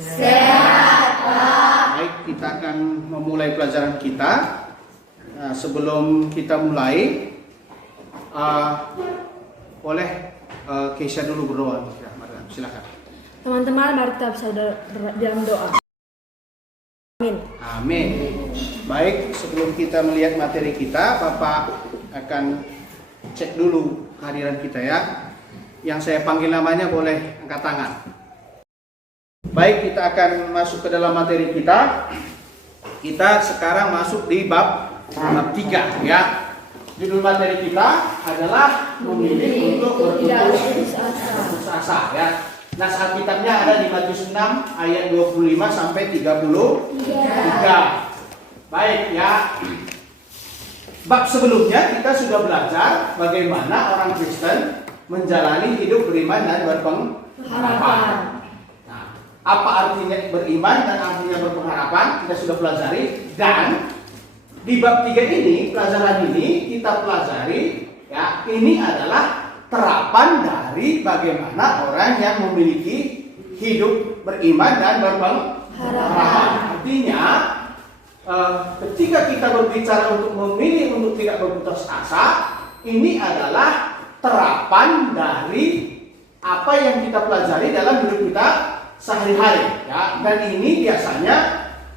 Sehat, Pak. Baik, kita akan memulai pelajaran kita. Sebelum kita mulai, boleh Keisha dulu berdoa. Ya, silakan. Teman-teman, mari kita bisa dalam doa. Amin. Amin. Baik, sebelum kita melihat materi kita, Bapak akan cek dulu kehadiran kita ya. Yang saya panggil namanya boleh angkat tangan. Baik, kita akan masuk ke dalam materi kita. Kita sekarang masuk di bab 3 ya. Judul materi kita adalah memilih untuk berputus asa ya. Nas Alkitabnya ada di Matius 6 ayat 25 sampai 33. Baik ya. Bab sebelumnya kita sudah belajar bagaimana orang Kristen menjalani hidup beriman dan berpengharapan. Nah, apa artinya beriman dan artinya berpengharapan kita sudah pelajari, dan di bab 3 ini, pelajaran ini kita pelajari ya, ini adalah terapan dari bagaimana orang yang memiliki hidup beriman dan berpengharapan. Artinya ketika kita berbicara untuk memilih untuk tidak berputus asa, ini adalah terapan dari apa yang kita pelajari dalam hidup kita sehari-hari ya. Dan ini biasanya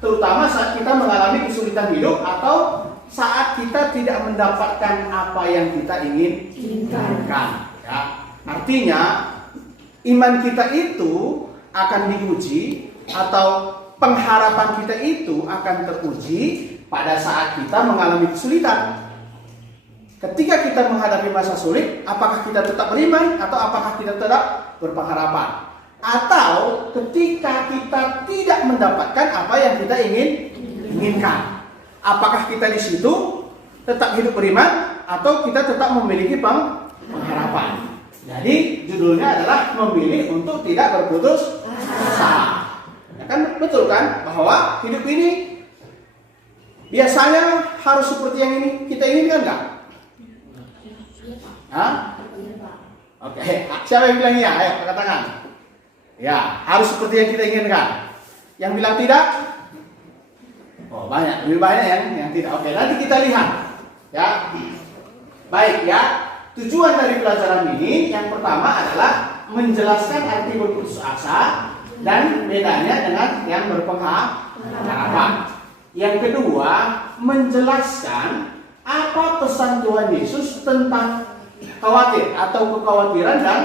terutama saat kita mengalami kesulitan hidup atau saat kita tidak mendapatkan apa yang kita inginkan ya. Artinya iman kita itu akan diuji atau pengharapan kita itu akan teruji pada saat kita mengalami kesulitan. Ketika kita menghadapi masa sulit, apakah kita tetap beriman atau apakah kita tetap berpengharapan? Atau ketika kita tidak mendapatkan apa yang kita inginkan, apakah kita di situ tetap hidup beriman atau kita tetap memiliki pengharapan? Jadi judulnya adalah memilih untuk tidak berputus asa. Ya kan, betul kan bahwa hidup ini biasanya harus seperti yang ini kita inginkan enggak? Hah? Oke, siapa yang bilang iya? Ayo angkat tangan. Ya, harus seperti yang kita inginkan. Yang bilang tidak? Oh, banyak, lebih banyak yang tidak. Oke, nanti kita lihat. Ya. Baik ya. Tujuan dari pelajaran ini yang pertama adalah menjelaskan arti berputus asa dan bedanya dengan yang berpengharapan. Yang kedua, menjelaskan apa pesan Tuhan Yesus tentang khawatir atau kekhawatiran dan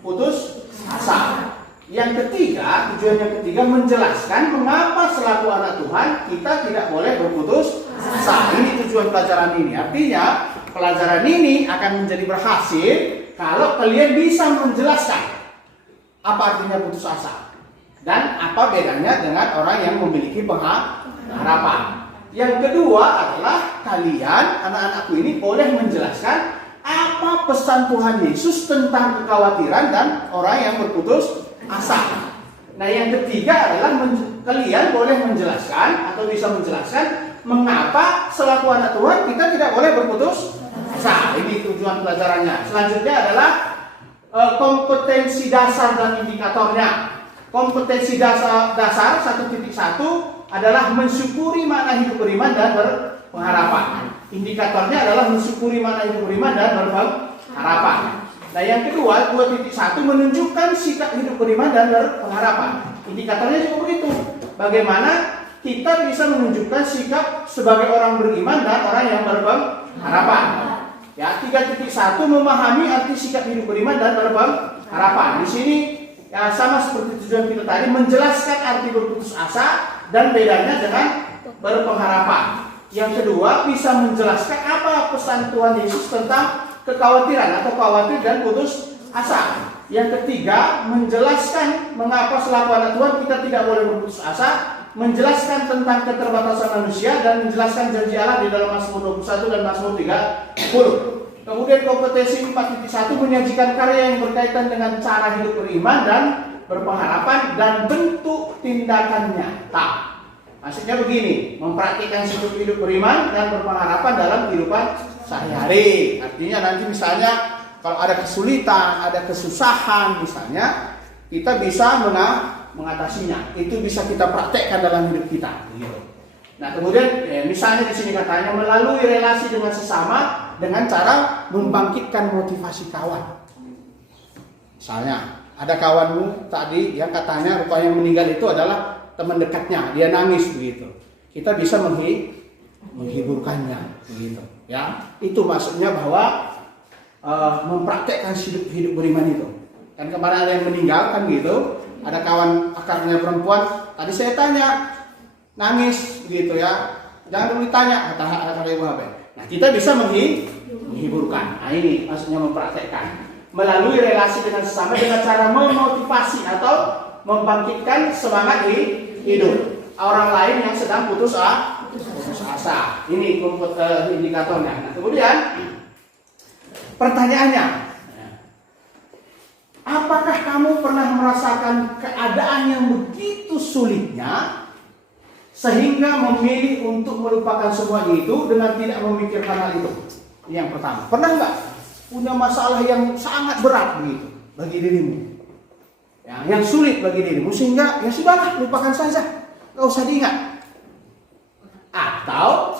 putus asa. Yang ketiga, tujuan yang ketiga menjelaskan mengapa selaku anak Tuhan kita tidak boleh berputus asa. Ini tujuan pelajaran ini. Artinya pelajaran ini akan menjadi berhasil kalau kalian bisa menjelaskan apa artinya putus asa dan apa bedanya dengan orang yang memiliki pengharapan. Yang kedua adalah kalian, anak-anakku ini, boleh menjelaskan apa pesan Tuhan Yesus tentang kekhawatiran dan orang yang berputus asa. Nah, yang ketiga adalah kalian boleh menjelaskan atau bisa menjelaskan mengapa selaku anak Tuhan kita tidak boleh berputus asa. Ini tujuan pelajarannya. Selanjutnya adalah kompetensi dasar dan indikatornya. Kompetensi dasar 1.1 adalah mensyukuri makna hidup beriman dan berpengharapan. Indikatornya adalah mensyukuri makna hidup beriman dan berpengharapan. Nah, yang kedua 2.1 menunjukkan sikap hidup beriman dan berpengharapan. Indikatornya juga begitu. Bagaimana kita bisa menunjukkan sikap sebagai orang beriman dan orang yang berpengharapan. Ya, 3.1 memahami arti sikap hidup beriman dan berpengharapan. Di sini ya sama seperti tujuan kita tadi, menjelaskan arti berputus asa dan bedanya dengan berpengharapan. Yang kedua, bisa menjelaskan apa pesan Tuhan Yesus tentang kekhawatiran atau khawatir dan putus asa. Yang ketiga, menjelaskan mengapa selaku anak Tuhan kita tidak boleh berputus asa, menjelaskan tentang keterbatasan manusia dan menjelaskan janji Allah di dalam Mazmur 21 dan Mazmur 30. Kemudian kompetensi 4.1 menyajikan karya yang berkaitan dengan cara hidup beriman dan berpengharapan dan bentuk tindakan nyata. Maksudnya begini, mempraktikkan hidup beriman dan berpengharapan dalam kehidupan sehari-hari. Artinya nanti misalnya kalau ada kesulitan, ada kesusahan misalnya, kita bisa mengatasinya. Itu bisa kita praktekkan dalam hidup kita. Gitu. Nah kemudian misalnya di sini katanya melalui relasi dengan sesama dengan cara membangkitkan motivasi kawan. Misalnya ada kawanmu tadi yang katanya rupanya meninggal itu adalah teman dekatnya, dia nangis begitu. Kita bisa menghiburkannya begitu. Ya, itu maksudnya bahwa mempraktekkan hidup beriman itu. Kan kemarin ada yang meninggal kan gitu, ada kawan akarnya perempuan, tadi saya tanya, nangis gitu ya, jangan dulu ditanya kata Ibu Habe. Nah kita bisa menghiburkan. Nah ini maksudnya mempraktekkan melalui relasi dengan sesama dengan cara memotivasi atau membangkitkan semangat hidup orang lain yang sedang putus asa. Ini indikatornya. Nah kemudian pertanyaannya, apakah kamu pernah merasakan keadaan yang begitu sulitnya sehingga memilih untuk melupakan semuanya itu dengan tidak memikirkan hal itu? Ini yang pertama. Pernah nggak punya masalah yang sangat berat begitu bagi dirimu, yang sulit bagi dirimu sehingga ya sudahlah lupakan saja, nggak usah diingat, atau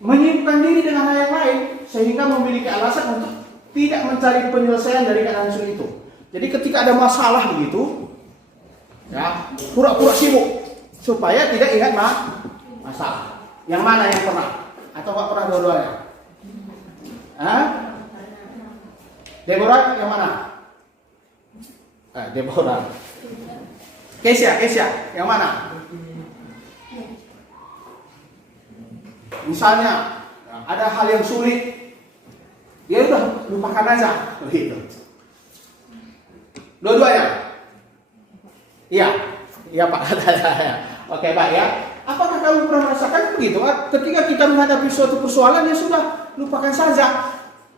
menyibukkan diri dengan hal yang lain sehingga memiliki alasan untuk tidak mencari penyelesaian dari keadaan sulit itu. Jadi ketika ada masalah begitu, ya pura-pura sibuk supaya tidak ingat masalah. Yang mana yang pernah? Atau nggak pernah dua-duanya? Deborah yang mana? Deborah. Kesia yang mana? Misalnya ada hal yang sulit, ya udah lupakan aja begitu. Dua-duanya? Iya Pak. Oke Pak ya. Apakah kamu pernah merasakan begitu? Ketika kita menghadapi suatu persoalan ya sudah lupakan saja,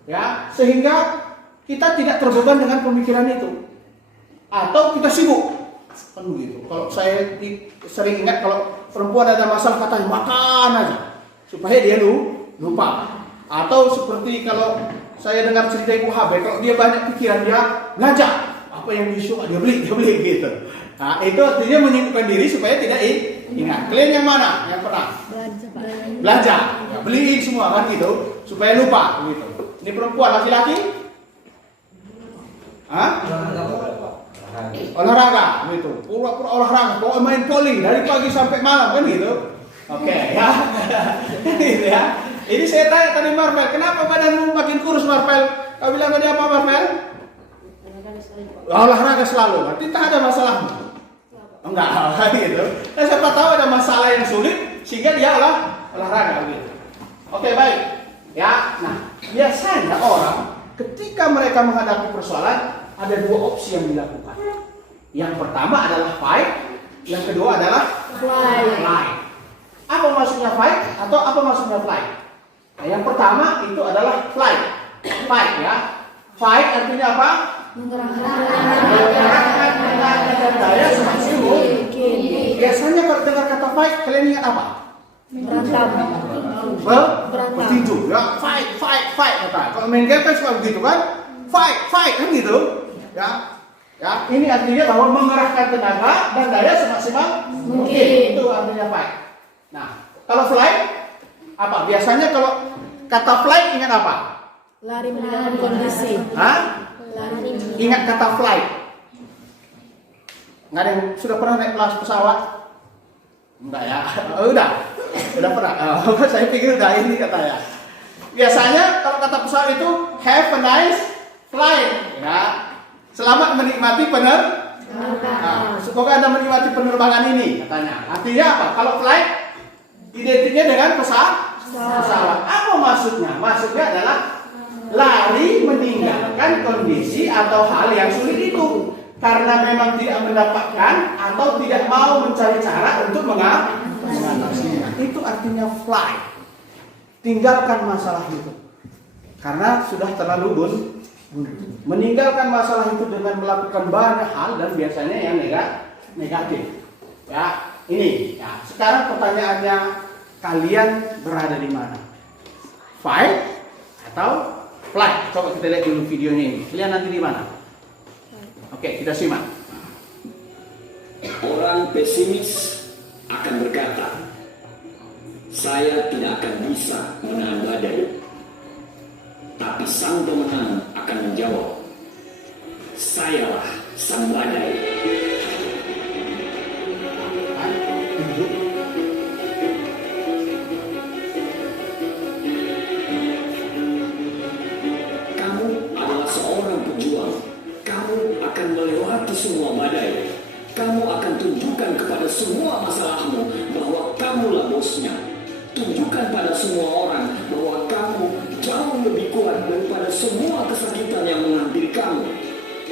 ya sehingga kita tidak terbeban dengan pemikiran itu, atau kita sibuk kan begitu. Kalau saya sering ingat kalau perempuan ada masalah katanya makan aja supaya dia lupa. Atau seperti kalau saya dengar cerita Ibu Habe, kalau dia banyak pikiran dia belanja, apa yang disuka dia beli gitu. Nah itu artinya menyibukkan diri supaya tidak ingat. Kalian yang mana yang pernah belanja ya, beliin semua kan gitu supaya lupa gitu. Ini perempuan, laki-laki olahraga gitu, pura-pura olahraga, pokoknya main poli dari pagi sampai malam kan gitu. Oke ya. Gitu ya. Ini saya tanya tadi Marvel, kenapa badanmu makin kurus Marvel? Kau bilang tadi apa Marvel? Olahraga selalu, berarti tak ada masalah. Enggak, gitu. Nah, siapa tahu ada masalah yang sulit sehingga dia olahraga gitu. Oke, baik. Ya, nah biasanya orang ketika mereka menghadapi persoalan ada dua opsi yang dilakukan. Yang pertama adalah fight, yang kedua adalah flight. Apa maksudnya fight atau apa maksudnya flight? Nah, yang pertama itu adalah flight. Fight ya. Fight artinya apa? Menggerakkan tenaga dan daya semaksimum. Biasanya kalau dengar kata fight, kalian ingat apa? Bertinju ya, fight kata. Kalau main game kan suka begitu kan? Fight kan gitu. Ya, ini artinya bahwa mengerahkan tenaga dan daya semaksimal mungkin. Itu artinya fight. Nah, kalau flight apa? Biasanya kalau kata flight ingat apa? Lari meninggalkan kondisi. Ingat kata flight. Nggak ada yang sudah pernah naik kelas pesawat? Enggak ya? Udah pernah. Saya pikir udah ini katanya. Biasanya kalau kata pesawat itu have a nice flight, ya. Selamat menikmati semoga Anda menikmati penerbangan ini katanya. Artinya apa? Kalau flight identiknya dengan pesawat. Apa maksudnya? Maksudnya adalah lari meninggalkan kondisi atau hal yang sulit itu karena memang tidak mendapatkan atau tidak mau mencari cara untuk mengatasinya. Itu artinya fly. Tinggalkan masalah itu karena sudah terlalu meninggalkan masalah itu dengan melakukan banyak hal dan biasanya yang negatif. Ya, ini. Ya, sekarang pertanyaannya, kalian berada di mana? Fight atau flight? Coba kita lihat dulu videonya ini. Kalian nanti di mana? Oke, kita simak. Orang pesimis akan berkata, saya tidak akan bisa menahan badai. Tapi sang pemenang akan menjawab, sayalah sang badai. Kamu adalah seorang pejuang. Kamu akan melewati semua badai. Kamu akan tunjukkan kepada semua masalahmu bahwa kamulah bosnya. Tunjukkan pada semua orang bahwa kamu jauh lebih kuat daripada semua kesakitan yang menghampiri kamu.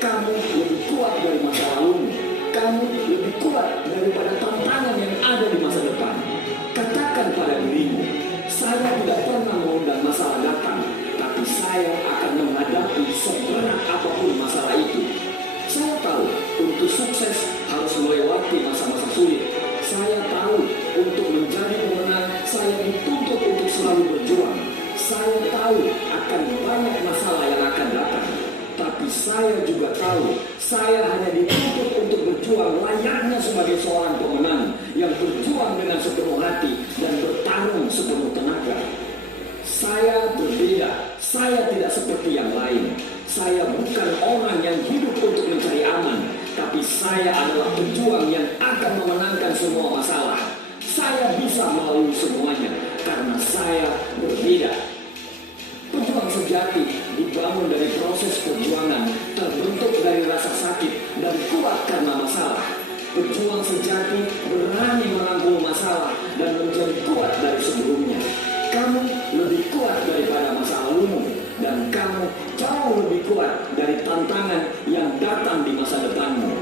Kamu lebih kuat dari masa lalumu. Kamu lebih kuat daripada tantangan yang ada di masa depan. Katakan pada dirimu, saya tidak pernah mengundang masalah datang, tapi saya akan menghadapi seberat apapun masalah itu. Saya tahu untuk sukses harus melewati masa-masa sulit. Saya tahu untuk menjadi pemenang saya dituntut untuk selalu berjuang. Saya tahu akan banyak masalah yang akan datang. Tapi saya juga tahu saya hanya dituntut untuk berjuang layaknya sebagai seorang pemenang yang berjuang dengan sepenuh hati dan bertarung sepenuh tenaga. Saya berbeda. Saya tidak seperti yang lain. Saya bukan orang yang hidup untuk mencari aman, tapi saya adalah pejuang yang akan memenangkan semua masalah. Saya bisa melalui semuanya karena saya berbeda. Pejuang sejati dibangun dari proses perjuangan, terbentuk dari rasa sakit dan kuat karena masalah. Pejuang sejati berani merangkul masalah dan menjadi kuat dari sebelumnya. Kamu lebih kuat daripada masa lalumu, dan kamu jauh lebih kuat dari tantangan yang datang di masa depanmu.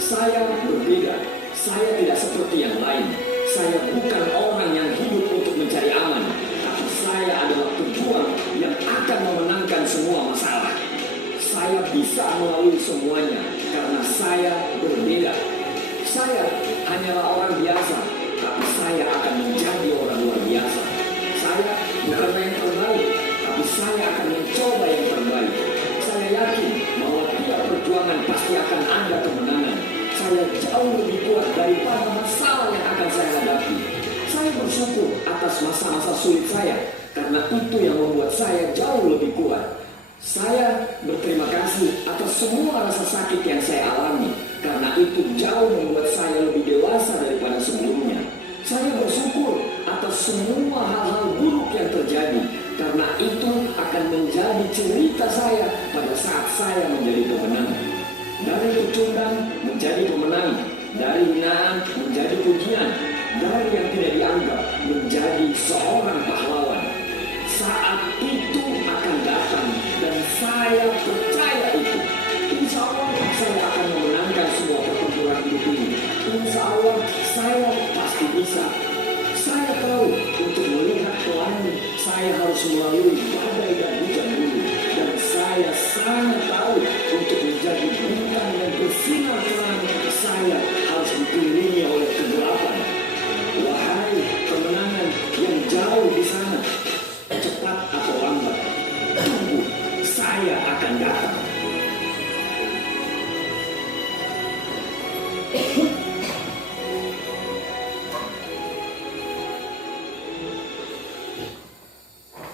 Saya berbeda. Saya tidak seperti yang lain. Saya bukan orang yang hidup untuk mencari aman, tapi saya adalah pejuang yang akan memenangkan semua masalah. Saya bisa melalui semuanya karena saya berbeda. Saya hanyalah orang biasa, tapi saya akan menjadi orang luar biasa. Saya bukan yang terbaik, tapi saya akan mencoba yang terbaik. Saya yakin bahwa tiap perjuangan pasti akan ada kemenangan. Saya jauh lebih kuat daripada masalah yang akan saya hadapi. Saya bersyukur atas masa-masa sulit saya, karena itu yang membuat saya jauh lebih kuat. Saya berterima kasih atas semua rasa sakit yang saya alami, karena itu jauh membuat saya lebih dewasa daripada sebelumnya. Saya bersyukur atas semua hal-hal buruk yang terjadi, karena itu akan menjadi cerita saya pada saat saya menjadi pemenang. Dari pecundang menjadi pemenang, dari hinaan menjadi pujian, dari yang tidak dianggap menjadi seorang pahlawan. Saat itu akan datang dan saya percaya itu. Insya Allah saya akan memenangkan semua pertempuran hidup ini. Insya Allah saya pasti bisa. Saya tahu untuk melihat pelangi saya harus melalui badai dan hujan bumi. Dan saya sangat tahu untuk menjadi bintang yang bersinar terang saya harus dikelilingi oleh kegelapan. Wahai kemenangan yang jauh di sana, cepat atau lambat, tunggu, saya akan datang.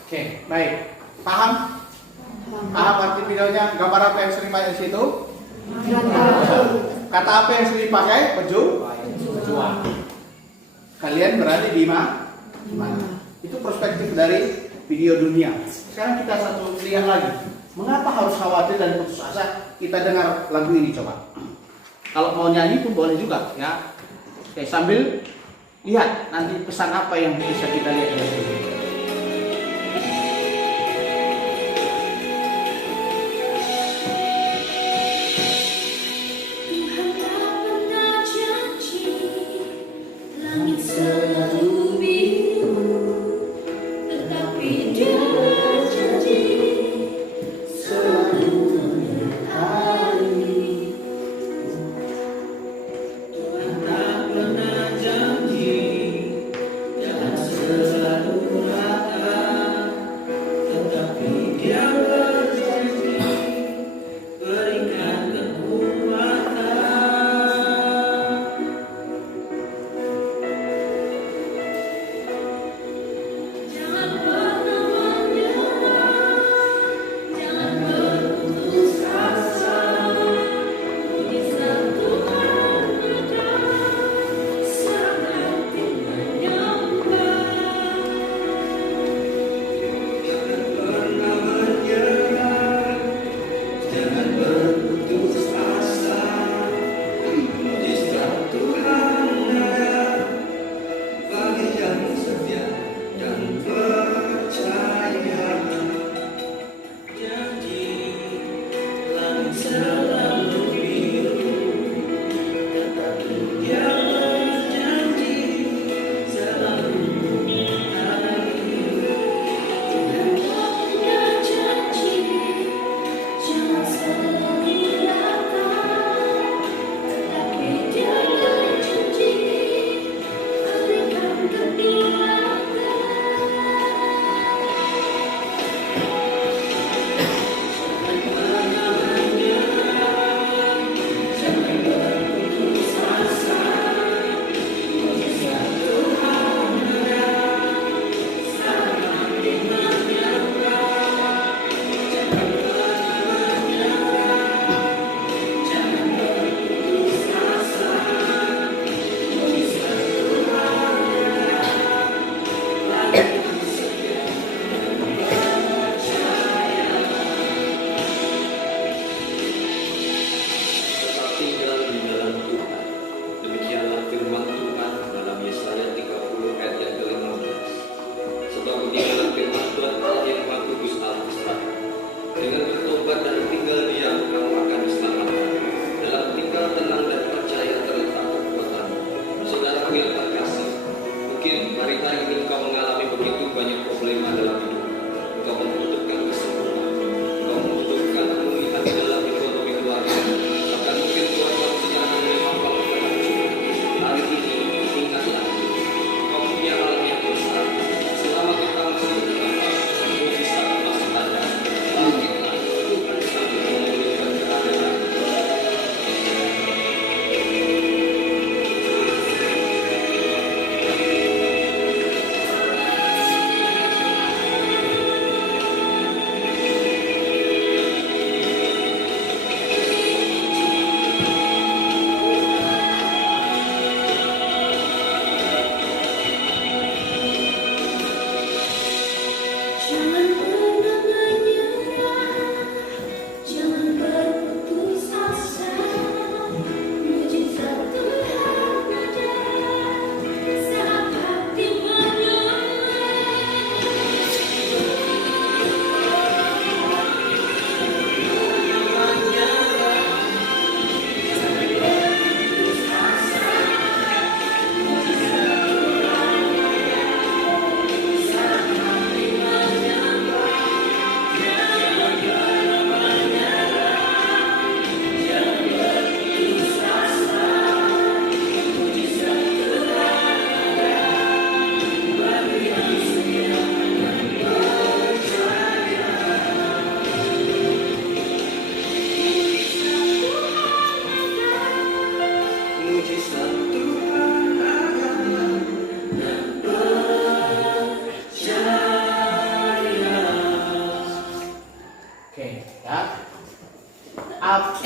Oke, baik. Paham? Paham arti videonya? Gambar apa yang sering pakai di situ? Kata apa yang sering pakai? Berjuang. Kalian berada di mana? Itu perspektif dari video dunia. Sekarang kita satu lihat lagi. Mengapa harus khawatir dan putus asa? Kita dengar lagu ini coba. Kalau mau nyanyi pun boleh juga ya. Oke, sambil lihat nanti pesan apa yang bisa kita lihat dari sini.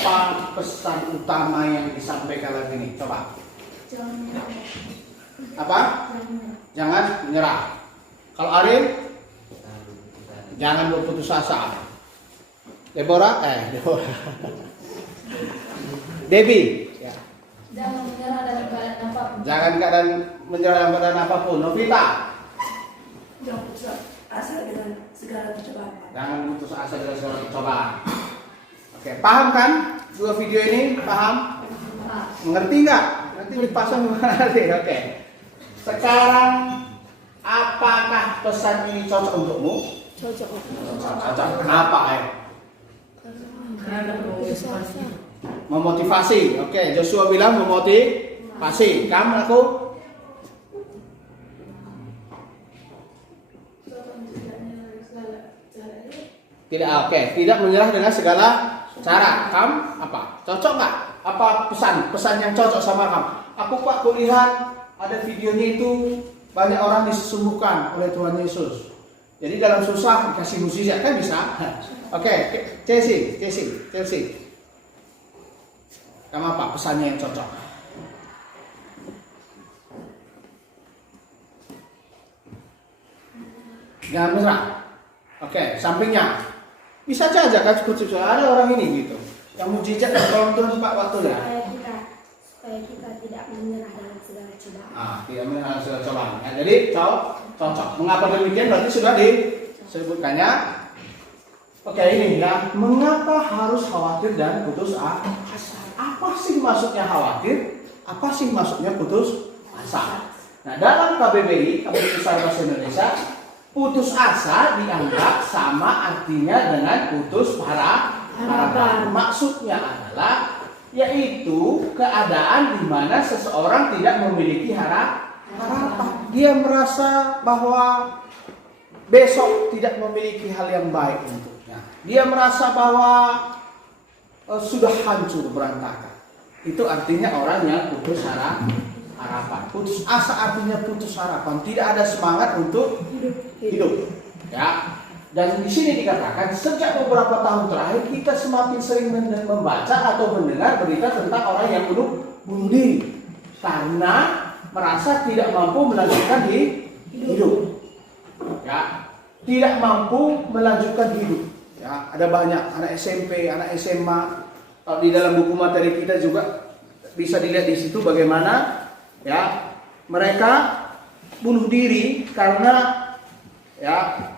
apa pesan utama yang disampaikan lagi ini? Coba. Jangan menyerah. Apa? Jangan menyerah. Jangan menyerah. Kalau Arin, jangan berputus asa. Deborah. Debbie. Ya. Jangan menyerah dalam keadaan apapun. Jangan keadaan menyerah dalam keadaan apapun. Novita. Jangan putus asa dengan segala percobaan. Jangan putus asa dengan segala percobaan. Oke, paham kan? Dua video ini paham? Mengerti nggak? Nanti dipasang nanti. Oke. Sekarang apakah pesan ini cocok untukmu? Cocok. Cocok. Kenapa? Karena ada Putus asa. Memotivasi. Oke, Joshua bilang memotivasi. Kamu aku? Tidak. Oke, tidak menyerah dengan segala cara. Kamu apa? Cocok nggak? Apa pesan yang cocok sama kamu? Aku Pak kulihat ada videonya itu banyak orang disembuhkan oleh Tuhan Yesus. Jadi dalam susah dikasih mukjizat kan bisa. Oke, Chelsea. Kamu apa pesannya yang cocok? Jangan menyerah. Oke, sampingnya bisa saja kan seperti ada orang ini gitu yang mujizat dan tolong Tuhan cepat waktunya. Supaya kita tidak menyerah dalam segala cobaan. Tidak menyerah dalam segala cobaan. Ya, jadi cocok. Mengapa demikian? Berarti sudah disebutkannya. Oke, ini ya. Mengapa harus khawatir dan putus asa? Apa sih maksudnya khawatir? Apa sih maksudnya putus asa? Nah, dalam KBBI, Kamus Besar Bahasa Indonesia, putus asa dianggap sama artinya dengan putus harapan. Maksudnya adalah yaitu keadaan di mana seseorang tidak memiliki harapan. Dia merasa bahwa besok tidak memiliki hal yang baik untuknya. Dia merasa bahwa sudah hancur berantakan. Itu artinya orang yang putus harapan. Putus asa artinya putus harapan. Tidak ada semangat untuk hidup. Ya. Dan di sini dikatakan sejak beberapa tahun terakhir kita semakin sering membaca atau mendengar berita tentang orang yang bunuh diri karena merasa tidak mampu melanjutkan hidup. Ya, tidak mampu melanjutkan hidup. Ya, ada banyak anak SMP, anak SMA. Kalau di dalam buku materi kita juga bisa dilihat di situ bagaimana ya mereka bunuh diri karena ya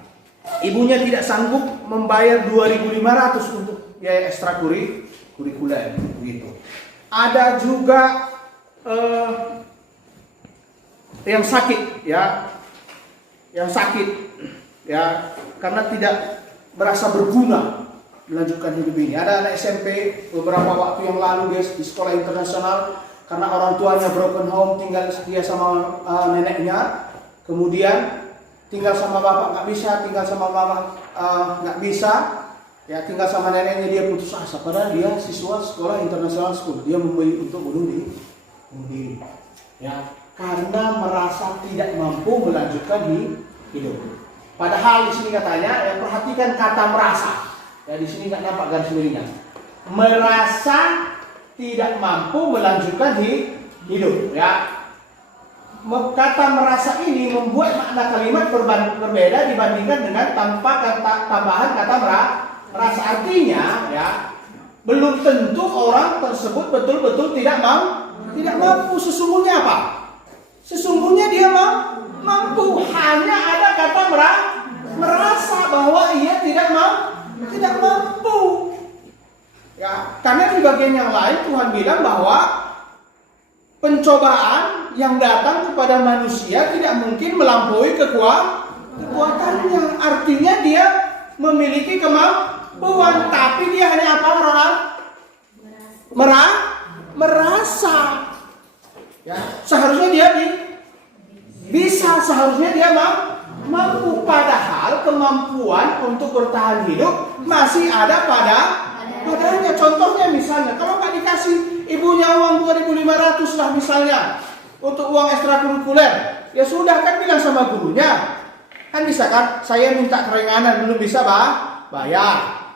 ibunya tidak sanggup membayar 2.500 untuk biaya ekstrakurikuler gitu. Ada juga yang sakit ya. Yang sakit ya karena tidak merasa berguna melanjutkan hidup ini. Ada anak SMP beberapa waktu yang lalu guys di sekolah internasional karena orang tuanya broken home, tinggal dia sama neneknya, kemudian tinggal sama bapak nggak bisa, tinggal sama mama nggak bisa, ya tinggal sama neneknya dia putus asa. Padahal dia siswa sekolah internasional school, dia memilih untuk bunuh diri, ya karena merasa tidak mampu melanjutkan hidup. Padahal di sini katanya, ya perhatikan kata merasa, ya di sini nggak nampak garis miringnya. Merasa tidak mampu melanjutkan hidup, ya. Kata merasa ini membuat makna kalimat berbeda dibandingkan dengan tanpa tambahan kata merasa. Artinya ya belum tentu orang tersebut betul-betul tidak mampu. Sesungguhnya apa? Sesungguhnya dia mampu. Hanya ada kata merasa bahwa ia tidak mampu. Ya, karena di bagian yang lain Tuhan bilang bahwa pencobaan yang datang kepada manusia tidak mungkin melampaui kekuatannya. Artinya dia memiliki kemampuan, tapi dia hanya apa orang? Merasa. Ya, seharusnya dia bisa, seharusnya dia mampu. Padahal kemampuan untuk bertahan hidup masih ada padanya. Contohnya misalnya, kalau nggak dikasih ibunya uang 2.500 lah misalnya untuk uang ekstrakurikuler, ya sudah kan bilang sama gurunya, kan bisa kan, saya minta keringanan belum bisa bayar.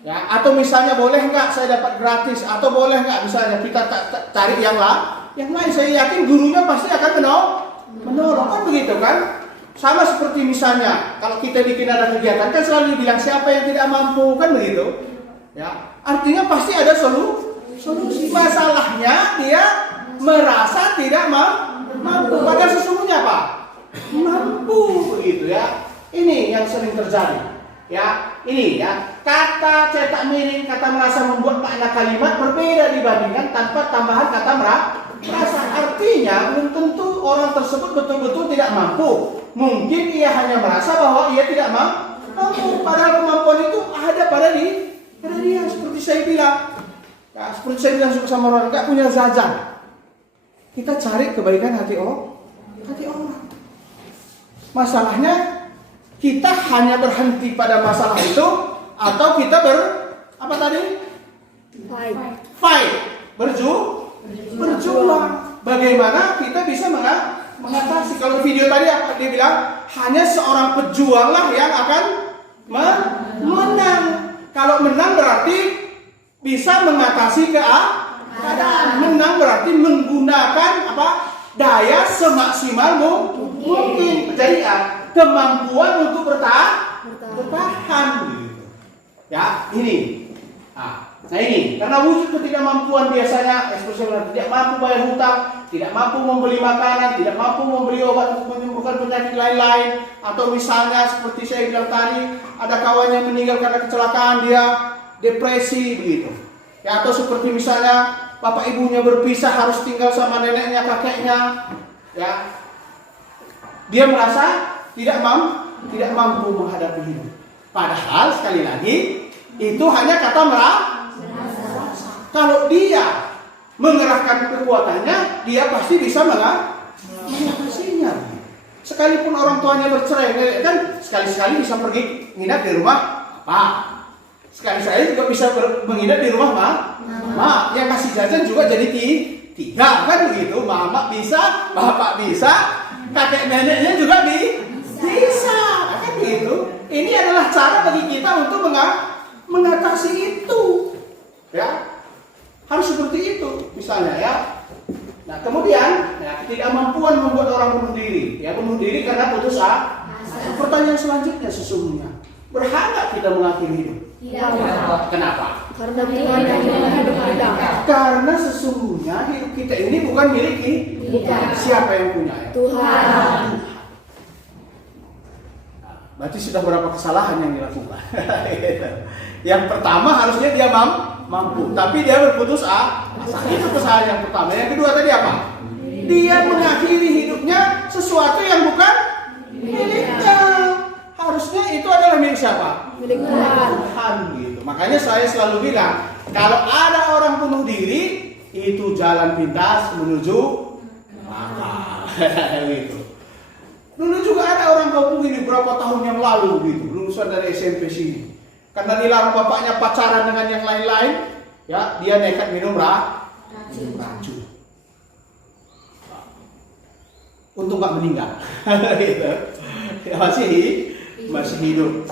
Ya, atau misalnya boleh nggak saya dapat gratis, atau boleh nggak misalnya kita cari yang lain. Saya yakin gurunya pasti akan menolong kan begitu kan? Sama seperti misalnya kalau kita bikin ada kegiatan kan selalu dibilang siapa yang tidak mampu kan begitu? Ya, artinya pasti ada solusi. Masalahnya dia merasa tidak mampu, padahal sesungguhnya apa? Mampu begitu ya. Ini yang sering terjadi. Ya, ini ya, kata cetak miring, kata merasa membuat makna kalimat berbeda dibandingkan tanpa tambahan kata merasa. Artinya belum tentu orang tersebut betul-betul tidak mampu. Mungkin ia hanya merasa bahwa ia tidak mampu, padahal kemampuan itu ada pada dia. Seperti saya bilang, ya, seperti saya bilang sama orang nggak punya jajan. Kita cari kebaikan hati orang. Masalahnya kita hanya berhenti pada masalah itu, atau kita fight, berjuang. Bagaimana kita bisa mengatasi? Kalau video tadi apa dia bilang, hanya seorang pejuanglah yang akan menang. Kalau menang berarti bisa mengatasi keadaan. Menang berarti menggunakan daya semaksimal mungkin. Jadi kemampuan untuk bertahan gitu. Ya, ini. Nah ini, karena wujud ketidakmampuan biasanya ekspresi tidak mampu bayar hutang, tidak mampu membeli makanan, tidak mampu membeli obat untuk menyembuhkan penyakit lain-lain, atau misalnya seperti saya bilang tadi, ada kawannya meninggal karena kecelakaan, dia depresi begitu. Ya, atau seperti misalnya bapak ibunya berpisah, harus tinggal sama neneknya, kakeknya, ya. Dia merasa tidak mampu menghadapi hidup. Padahal sekali lagi itu hanya kata merasa. Kalau dia mengerahkan kekuatannya, dia pasti bisa mengatasinya. Sekalipun orang tuanya bercerai, kan sekali-sekali bisa pergi menginap di rumah Pak. Sekali-sekali juga bisa menginap di rumah Mak. Yang kasih jajan juga jadi tiga kan begitu. Mama bisa, bapak bisa, kakek neneknya juga bisa, kan begitu. Ini adalah cara bagi kita untuk mengatasi itu, ya. Harus seperti itu, misalnya ya. Nah kemudian, ya, ketidakmampuan membuat orang bunuh diri. Ya, bunuh diri karena putus asa. Pertanyaan selanjutnya sesungguhnya, berhak nggak kita mengakhiri hidup? Tidak. Kenapa? Karena Tuhan yang hidup kita. Karena sesungguhnya hidup kita ini bukan milik kita. Siapa yang punya? Ya? Tuhan. Berarti sudah berapa kesalahan yang dilakukan? Yang pertama harusnya dia mampu, tapi dia berputus asa. Itu kesalahan yang pertama. Yang kedua tadi apa? Dia mengakhiri hidupnya sesuatu yang bukan miliknya. Harusnya itu adalah milik siapa? Milik Tuhan. Tuhan gitu. Makanya saya selalu bilang, kalau ada orang bunuh diri, itu jalan pintas menuju neraka. Gitu. Dulu juga ada orang kampung ini berapa tahun yang lalu gitu, lulusan dari SMP sini. Karena dilarang bapaknya pacaran dengan yang lain-lain, ya dia nekat minum racun. Untung nggak meninggal, gitu. Ya, masih hidup.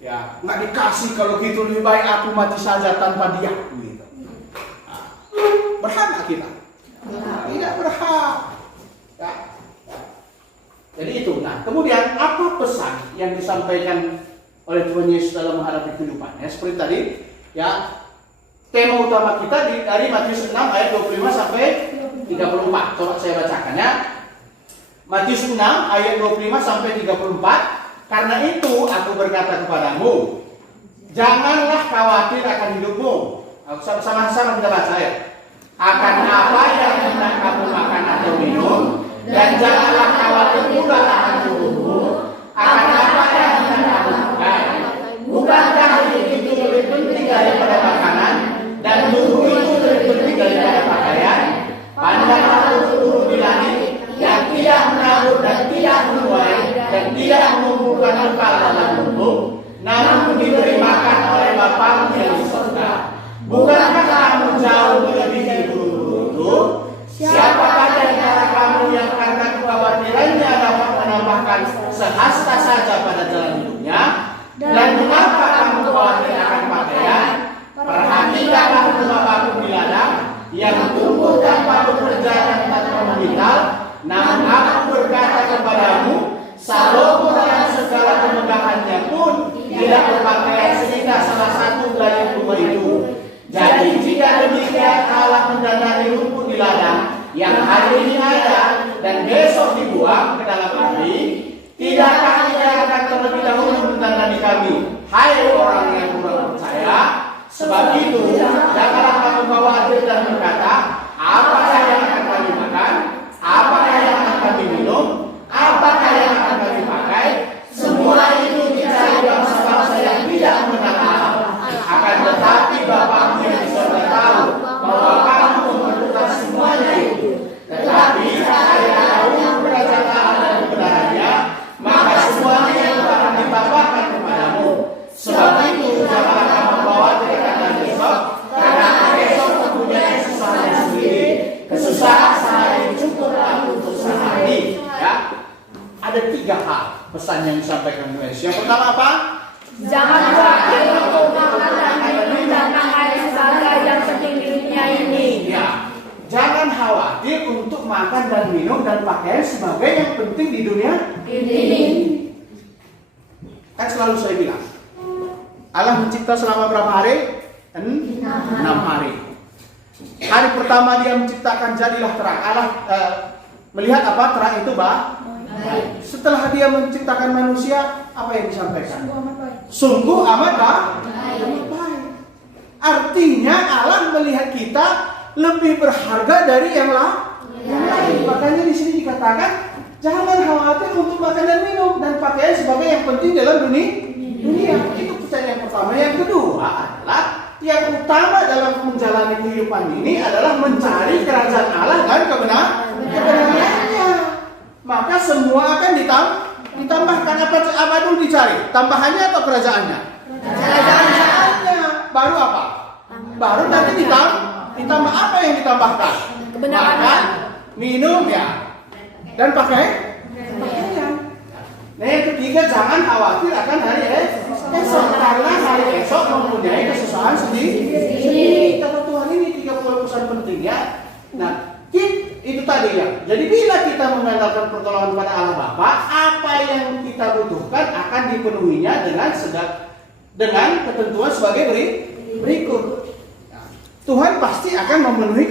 Ya nggak dikasih, kalau gitu lebih baik aku mati saja tanpa dia. Gitu. Nah, berhak nggak kita? Tidak berhak. Ya. Jadi itu. Nah, kemudian apa pesan yang disampaikan oleh Tuhan Yesus dalam menghadapi kehidupan? Ya, seperti tadi, ya tema utama kita dari Matius 6 ayat 25 sampai 34. Coba saya bacakan ya. Matius 6 ayat 25 sampai 34. Karena itu aku berkata kepadamu, janganlah khawatir akan hidupmu. Sama-sama kita baca ya. Akan apa yang hendak kamu makan atau minum, dan janganlah khawatir pula akan tubuhmu, akan apa yang hendak kamu makan. Bukankah itu lebih penting daripada makanan, dan tubuh itu lebih penting daripada pakaian? Pandanglah burung-burung di langit, yang tidak menabur dan tidak menuai, dan tidak mengumpulkan bekal dalam lumbung, namun diberi makan oleh Bapa-Mu yang di surga. Bukankah kamu jauh melebihi burung-burung itu? adalah berkata, apakah yang akan kami makan? Apakah yang akan kami minum? Apakah yang akan kami pakai? Semua itu dicari bangsa-bangsa yang tidak mengenal Allah. Akan tetapi Bapakmu yang di surga tahu bahwa kamu memerlukan semuanya itu. Tetapi sekali kamu kerajaan Allah dan kebenarannya, maka semuanya itu akan ditambahkan kepadamu. Sebab itu janganlah kamu membawa kedatangan besok, karena besok mempunyai kesusahan sendiri. Kesusahan sehari cukuplah untuk sehari. Ya, ada 3 hal pesan yang disampaikan Yesus. Yang pertama apa? Jangan khawatir untuk makan dan minum dan air saja yang penting di dunia ini. Ya, jangan khawatir untuk makan dan minum dan pakaian sebagai yang penting di dunia Ini. Kan selalu saya bilang, Allah mencipta selama berapa hari? 6 hari. Hari pertama dia menciptakan jadilah terang. Allah melihat apa? Terang itu baik. Setelah dia menciptakan manusia, apa yang disampaikan? Sungguh amat baik. Artinya Allah melihat kita lebih berharga dari yang lain. Makanya di sini dikatakan jangan khawatir untuk makan dan minum dan pakaian sebagai yang penting dalam dunia. Itu pesan yang pertama. Yang kedua adalah yang utama dalam menjalani kehidupan ini adalah mencari kerajaan Allah dan kebenarannya. Maka semua akan ditambahkan. Apa dulu dicari? Tambahannya atau kerajaannya? Kerajaannya. Baru apa? Baru nanti ditambah apa yang ditambahkan? Kebenaran. Makan, minum ya, dan pakaian. Nah yang ketiga, jangan khawatir akan hari esok, karena hari esok mempunyai kesusahan sendiri. Kata Tuhan ini 30 pesan pentingnya. Nah, itu tadi ya. Jadi bila kita mengandalkan pertolongan pada Allah Bapa, apa yang kita butuhkan akan dipenuhinya dengan ketentuan sebagai berikut. Tuhan pasti akan memenuhi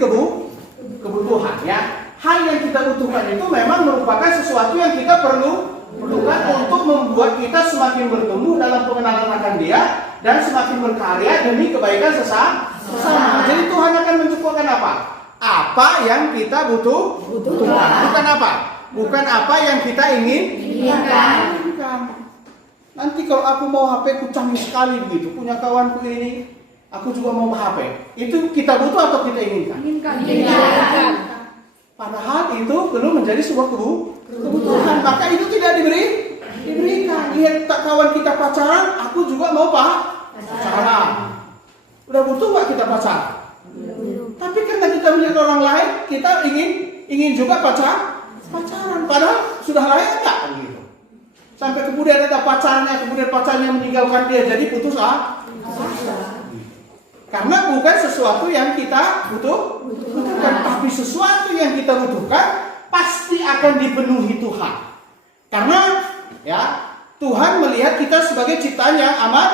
kebutuhan ya. Hal yang kita butuhkan itu memang merupakan sesuatu yang kita perlukan untuk membuat kita semakin bertumbuh dalam pengenalan akan Dia dan semakin berkarya demi kebaikan sesama. Jadi Tuhan akan mencukupkan apa? Apa yang kita butuhkan. Bukan apa? Bukan apa yang kita inginkan. Nanti kalau aku mau HP ku canggih sekali begitu, punya kawanku ini, aku juga mau HP. Itu kita butuh atau kita inginkan? Inginkan. Padahal itu belum menjadi sebuah kebutuhan. Maka itu tidak diberikan. Lihat tak kawan kita pacaran, aku juga mau pacaran. Udah butuh nggak kita pacaran? Tapi karena kita melihat orang lain, kita ingin juga pacaran. Padahal sudah layak nggak gitu. Sampai kemudian ada pacarnya, kemudian pacarnya meninggalkan dia, jadi putus Karena bukan sesuatu yang kita butuhkan, tapi sesuatu yang kita butuhkan pasti akan dipenuhi Tuhan. Karena ya Tuhan melihat kita sebagai ciptaan yang amat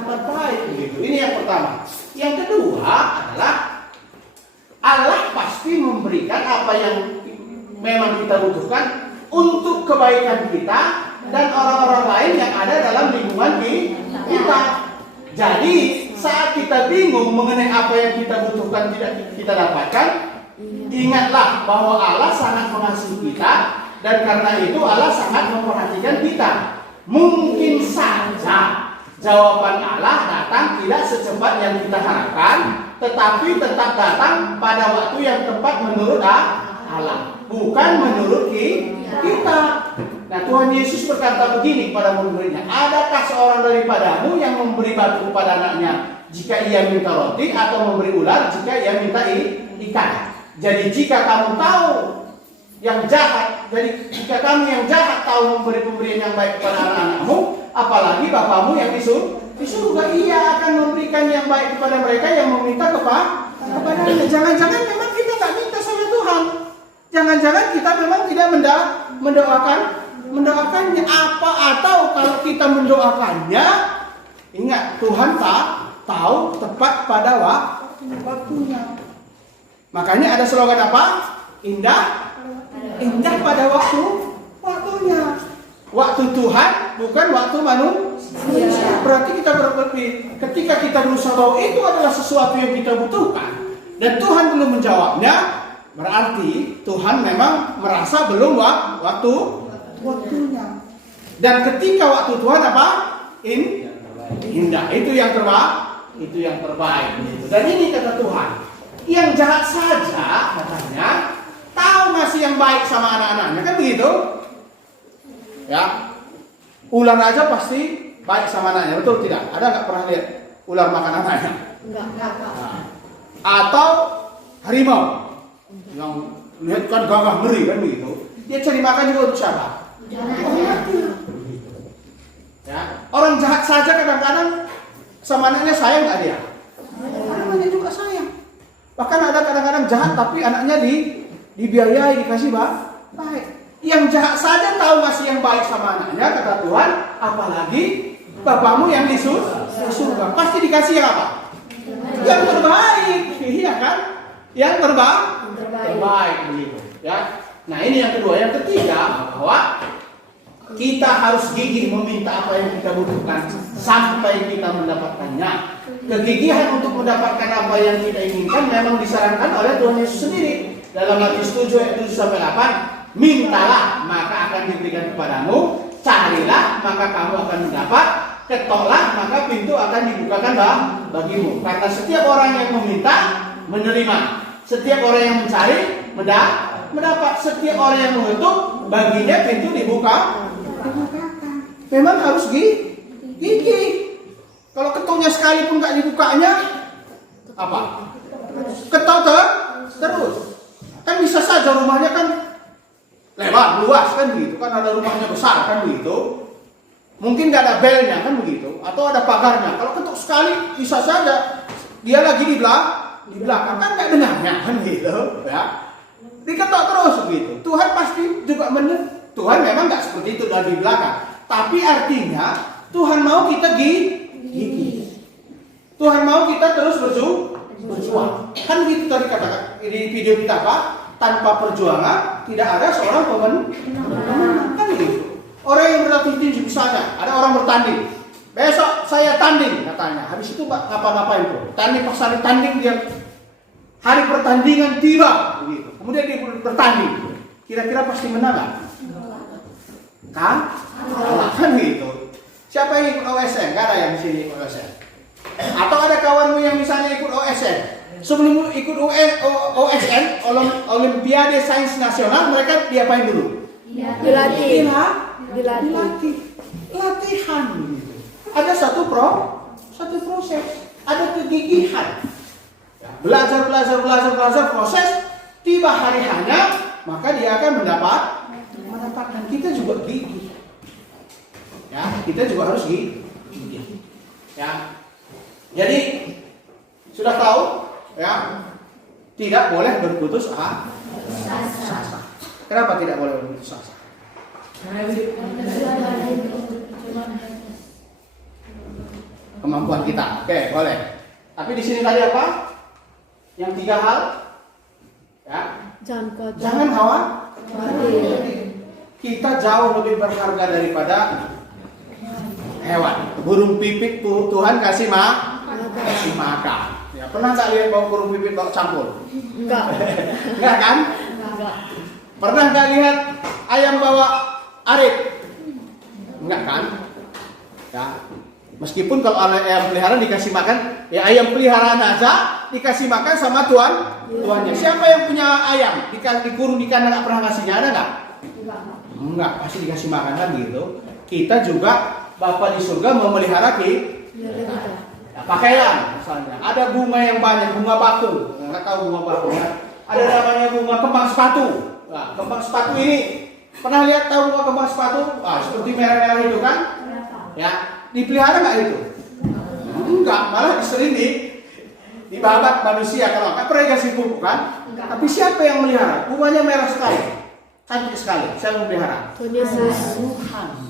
baik begitu. Ini yang pertama. Yang kedua adalah Allah pasti memberikan apa yang memang kita butuhkan untuk kebaikan kita dan orang-orang lain yang ada dalam lingkungan kita. Jadi saat kita bingung mengenai apa yang kita butuhkan tidak kita dapatkan, ingatlah bahwa Allah sangat mengasihi kita dan karena itu Allah sangat memperhatikan kita. Mungkin saja jawaban Allah datang tidak secepat yang kita harapkan, tetapi tetap datang pada waktu yang tepat menurut Allah, bukan menurut kita. Nah, Tuhan Yesus berkata begini kepada murid-muridnya, adakah seorang daripadamu yang memberi batu kepada anaknya jika ia minta roti, atau memberi ular jika ia minta ikan? Jadi jika kamu tahu yang jahat, jadi jika kamu yang jahat tahu memberi pemberian yang baik kepada anak-anakmu, apalagi Bapamu yang di surga, ia akan memberikan yang baik kepada mereka yang meminta kepadanya. Jangan-jangan memang kita tak minta sama Tuhan. Jangan-jangan kita memang tidak mendoakannya apa, atau kalau kita mendoakannya, ingat Tuhan tahu tepat pada waktunya. Makanya ada slogan apa? Indah pada waktunya. Waktu Tuhan bukan waktu manusia. Berarti kita berpikir ketika kita berusaha bahwa itu adalah sesuatu yang kita butuhkan, dan Tuhan belum menjawabnya, berarti Tuhan memang merasa belum waktunya. Dan ketika waktu Tuhan apa? Indah. Itu yang terbaik. Dan ini kata Tuhan, yang jahat saja katanya tahu ngasih yang baik sama anak-anaknya, kan begitu? Ya, ular aja pasti baik sama anaknya, betul tidak? Ada nggak pernah lihat ular makan anaknya? Enggak. Nah, atau harimau yang lihat kan gagah ngeri kan begitu, dia cari makan juga untuk siapa? Ya, orang jahat saja kadang-kadang sama anaknya sayang nggak dia? Anaknya juga sayang. Bahkan ada kadang-kadang jahat tapi anaknya dibiayai, dikasih baik. Yang jahat saja tahu ngasih yang baik sama anaknya, kata Tuhan, apalagi Bapamu yang di surga pasti dikasih yang apa? Yang terbaik, iya kan? Yang terbaik begitu. Ya. Nah ini yang kedua, yang ketiga bahwa kita harus gigih meminta apa yang kita butuhkan sampai kita mendapatkannya. Kegigihan untuk mendapatkan apa yang kita inginkan memang disarankan oleh Tuhan Yesus sendiri. Dalam Matius 7 ayat 7-8, mintalah maka akan diberikan kepadamu, carilah maka kamu akan mendapat, ketoklah maka pintu akan dibukakan bagimu. Karena setiap orang yang meminta menerima, setiap orang yang mencari mendapat, setiap orang yang mengetuk baginya pintu dibuka. Memang harus gigih. Kalau ketuknya sekalipun nggak dibukanya, apa? Ketok terus. Kan bisa saja rumahnya kan lebar, luas kan begitu. Kan ada rumahnya besar kan begitu. Mungkin nggak ada belnya kan begitu. Atau ada pagarnya. Kalau ketuk sekali bisa saja dia lagi di belakang kan nggak dengarnya kan gitu. Ya. Diketok terus begitu. Tuhan pasti juga Tuhan memang nggak seperti itu dari belakang. Tapi artinya Tuhan mau kita gigih. Tuhan mau kita terus berjuang. Kan gitu tadi katakan di video kita apa? Tanpa perjuangan tidak ada seorang pemenang. Kan gitu. Orang yang berlatih tinju misalnya, ada orang bertanding. Besok saya tanding katanya. Habis itu ngapa-ngapain tuh? Tanding pas hari tanding dia hari pertandingan tiba begitu. Kemudian dia bertanding. Kira-kira pasti menang nggak? Kan gitu. Siapa yang ikut OSN? Gak ada yang di sini ikut OSN. Atau ada kawanmu yang misalnya ikut OSN. Sebelum ikut OSN, Olimpiade Sains Nasional, mereka diapain dulu? Dilatih. Latihan. Ada satu proses. Ada kegigihan. Belajar proses. Tiba hari hanya, maka dia akan mendapatkan. Kita juga gigih. Ya, kita juga harus gigih. Ya. Jadi sudah tahu, ya, tidak boleh berputus asa. Kenapa tidak boleh berputus asa? Kemampuan kita, oke, boleh. Tapi di sini tadi apa? Yang 3 hal, ya. Jangan khawatir. Kita jauh lebih berharga daripada hewan. Burung pipit Tuhan kasih makan. Ya, pernah nggak lihat burung pipit bawa campur? Enggak. Enggak kan? Enggak. Pernah nggak lihat ayam bawa arit? Enggak kan? Ya. Meskipun kalau ayam peliharaan dikasih makan, ya ayam peliharaan aja dikasih makan sama tuannya. Siapa yang punya ayam dikurung di kandang nggak pernah ngasihnya, ada nggak? Enggak, pasti dikasih makan kan gitu. Kita juga Bapa di surga memelihara ya, pakaian misalnya. Ada bunga yang banyak, bunga bakung. Nggak tahu bunga bakung ya. Ada namanya bunga kembang sepatu. Nah, kembang sepatu ini pernah lihat tahu bunga kembang sepatu? Seperti merah-merah itu kan? Ya, dipelihara nggak itu? Enggak, malah sering dibabat manusia kalau nggak pernah dikasih pupuk kan? Tapi siapa yang melihara? Bunganya merah sekali, cantik sekali. Siapa yang melihara? Tuhan.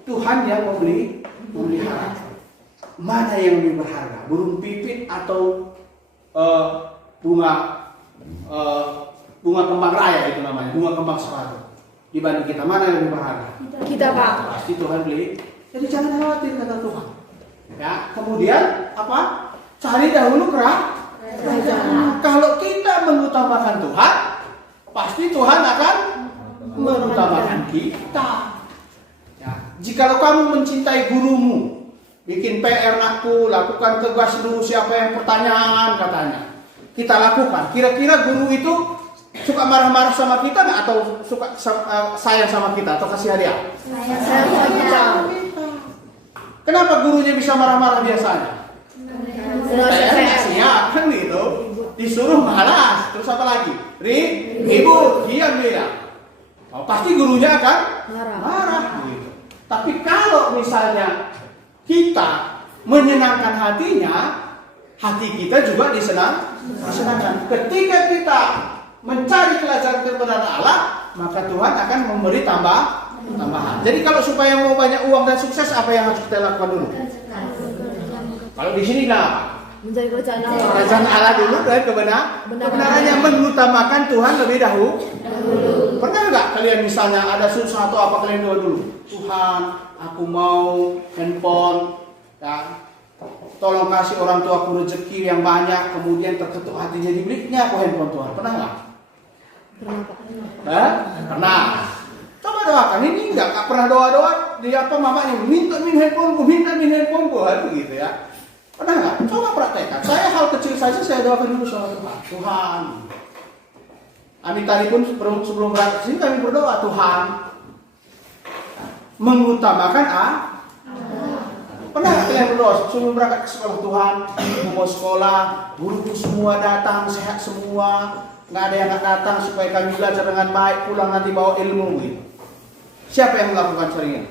Tuhan yang memelihara. Mana yang lebih berharga? Burung pipit atau bunga kembang raya itu namanya, bunga kembang sepatu. Dibanding kita, mana yang lebih berharga? Kita, Pak. Pasti Tuhan beli. Jadi jangan khawatir kata Tuhan. Ya, kemudian apa? cari dahulu kerajaan. Kalau kita mengutamakan Tuhan, pasti Tuhan akan mengutamakan kita. Ya. Jikalau kamu mencintai gurumu, bikin PR nakku, lakukan tugas dulu, siapa yang pertanyaan katanya, kita lakukan. Kira-kira guru itu suka marah-marah sama kita nggak, atau suka sayang sama kita, atau kasih hadiah? Sayang sama kita. Kenapa gurunya bisa marah-marah biasanya? Saya Kan gitu. Disuruh malas, terus apa lagi? Ribut, diam dia. Oh, pasti gurunya akan marah gitu. Tapi kalau misalnya kita menyenangkan hatinya, hati kita juga disenangkan. Ketika kita mencari pelajaran kebenaran Allah, maka Tuhan akan memberi tambahan. Jadi kalau supaya mau banyak uang dan sukses, apa yang harus kita lakukan dulu? Kalau di sini menjadi kerajaan Allah dulu dan kebenarannya, mengutamakan Tuhan lebih dahulu. Pernah nggak kalian misalnya ada susah atau apa, kalian doa dulu, Tuhan, aku mau handphone, ya, tolong kasih orang tuaku rezeki yang banyak, kemudian terketuk hatinya dibelinya aku handphone Tuhan. Pernah nggak? Pernah. Coba doakan. Ini nggak pernah doa-doa di apa mamanya minta handphoneku, gitu ya. Pernah nggak? Coba praktekkan. Saya hal kecil saja saya doakan dulu sama Tuhan. Tuhan. Amin tadi pun sebelum berangkat sini kami berdoa, Tuhan mengutamakan Pernah nggak kalian berdoa sebelum berangkat ke sekolah, Tuhan, aku mau sekolah, guruku semua datang, sehat semua, nggak ada yang nggak datang, supaya kami belajar dengan baik, pulang nanti bawa ilmu gitu. Siapa yang melakukan seringnya?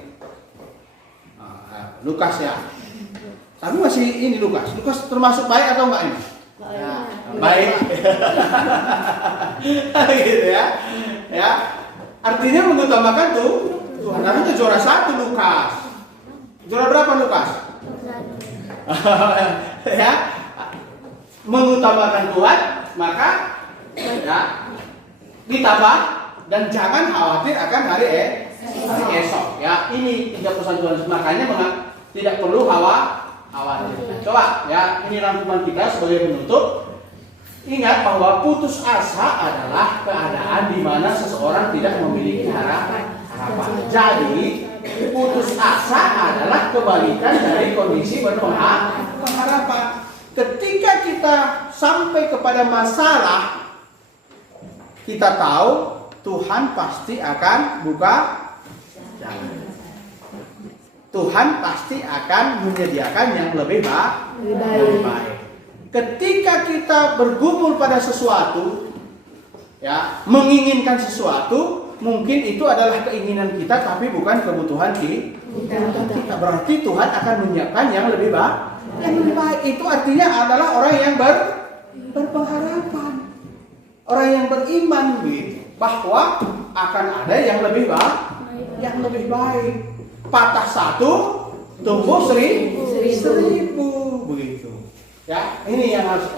Lukas ya. Tapi masih ini Lukas termasuk baik atau enggak ini? Baik. Gitu ya. Ya. Artinya mengutamakan Tuhan. Karena itu juara 1 Lukas. Juara berapa Lukas? Ya. Mengutamakan Tuhan, maka ya, ditambah dan jangan khawatir akan hari esok. Ya, ini 3 pesan Tuhan. Makanya tidak perlu khawatir. Coba ya, ini rangkuman kita sebagai penutup. Ingat bahwa putus asa adalah keadaan di mana seseorang tidak memiliki harapan. Jadi putus asa adalah kebalikan dari kondisi berpengharapan. Ketika kita sampai kepada masalah, kita tahu Tuhan pasti akan buka jalan. Tuhan pasti akan menyediakan yang lebih baik. Ketika kita bergumul pada sesuatu, ya, menginginkan sesuatu, mungkin itu adalah keinginan kita, tapi bukan kebutuhan kita. Berarti Tuhan akan menyiapkan yang lebih baik. Yang lebih baik itu artinya adalah orang yang berpengharapan, orang yang beriman, gitu, bahwa akan ada yang lebih baik. Patah 1, tumbuh 1000, begitu. Ya, ini yang harus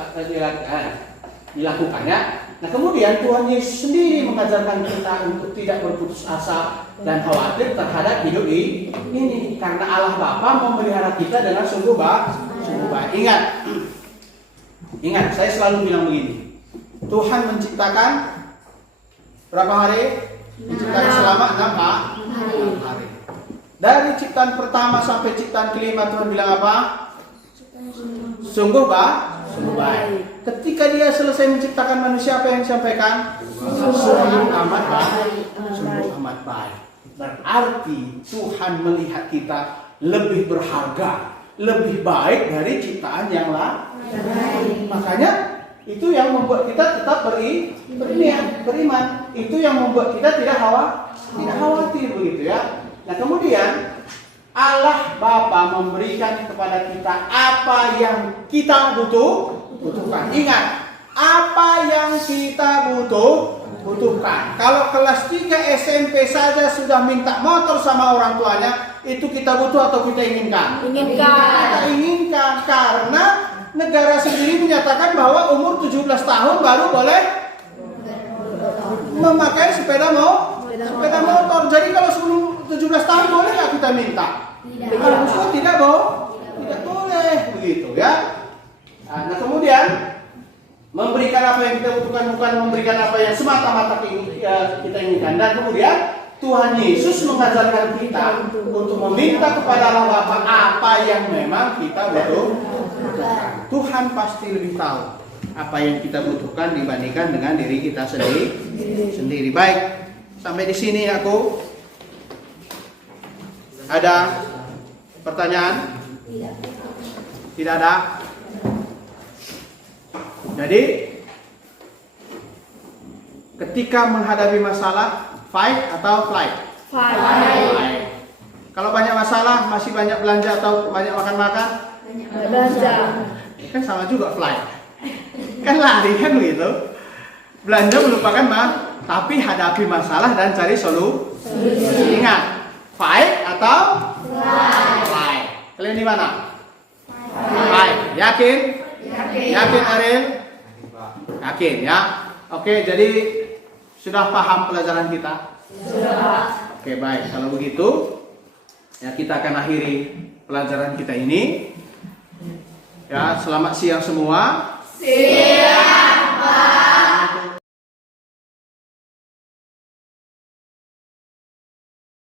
dilakukan ya. Nah, kemudian Tuhan Yesus sendiri mengajarkan kita untuk tidak berputus asa dan khawatir terhadap hidup ini, karena Allah Bapa memelihara kita dengan sungguh baik. Ingat, saya selalu bilang begini. Tuhan menciptakan berapa hari? Menciptakan selama 6 hari. Dari ciptaan pertama sampai ciptaan kelima, Tuhan bilang apa? Sungguh baik. Ketika dia selesai menciptakan manusia, apa yang disampaikan? Sungguh amat baik. Berarti Tuhan melihat kita lebih berharga, lebih baik dari ciptaan yang lain. Makanya itu yang membuat kita tetap beriman. Itu yang membuat kita tidak khawatir, begitu ya. Nah, kemudian Allah Bapa memberikan kepada kita apa yang kita butuhkan. Ingat, apa yang kita butuhkan. Kalau kelas 3 SMP saja sudah minta motor sama orang tuanya, itu kita butuh atau kita inginkan? Kita inginkan, karena negara sendiri menyatakan bahwa umur 17 tahun baru boleh memakai sepeda motor. Jadi kalau sebelum 17 tahun boleh nggak kita minta? Harusnya tidak boleh, begitu ya. Nah kemudian memberikan apa yang kita butuhkan, bukan memberikan apa yang semata-mata kita inginkan. Dan kemudian Tuhan Yesus mengajarkan kita untuk meminta kepada Allah Bapa apa yang memang kita butuhkan. Tuhan pasti lebih tahu apa yang kita butuhkan dibandingkan dengan diri kita sendiri. Baik, sampai di sini aku. Ada pertanyaan? Tidak ada. Jadi ketika menghadapi masalah, fight atau flight? Fight. Kalau banyak masalah, masih banyak belanja atau banyak makan-makan? Belanja. Kan sama juga flight. Kan lari kan begitu. Belanja melupakan tapi hadapi masalah dan cari solusi. Ingat, fight atau flight? Kalian di mana? Fight. Yakin? Yakin Ariel? Yakin ya? Oke, jadi sudah paham pelajaran kita? Sudah. Oke, baik. Kalau begitu, ya kita akan akhiri pelajaran kita ini. Ya, selamat siang semua. Siang.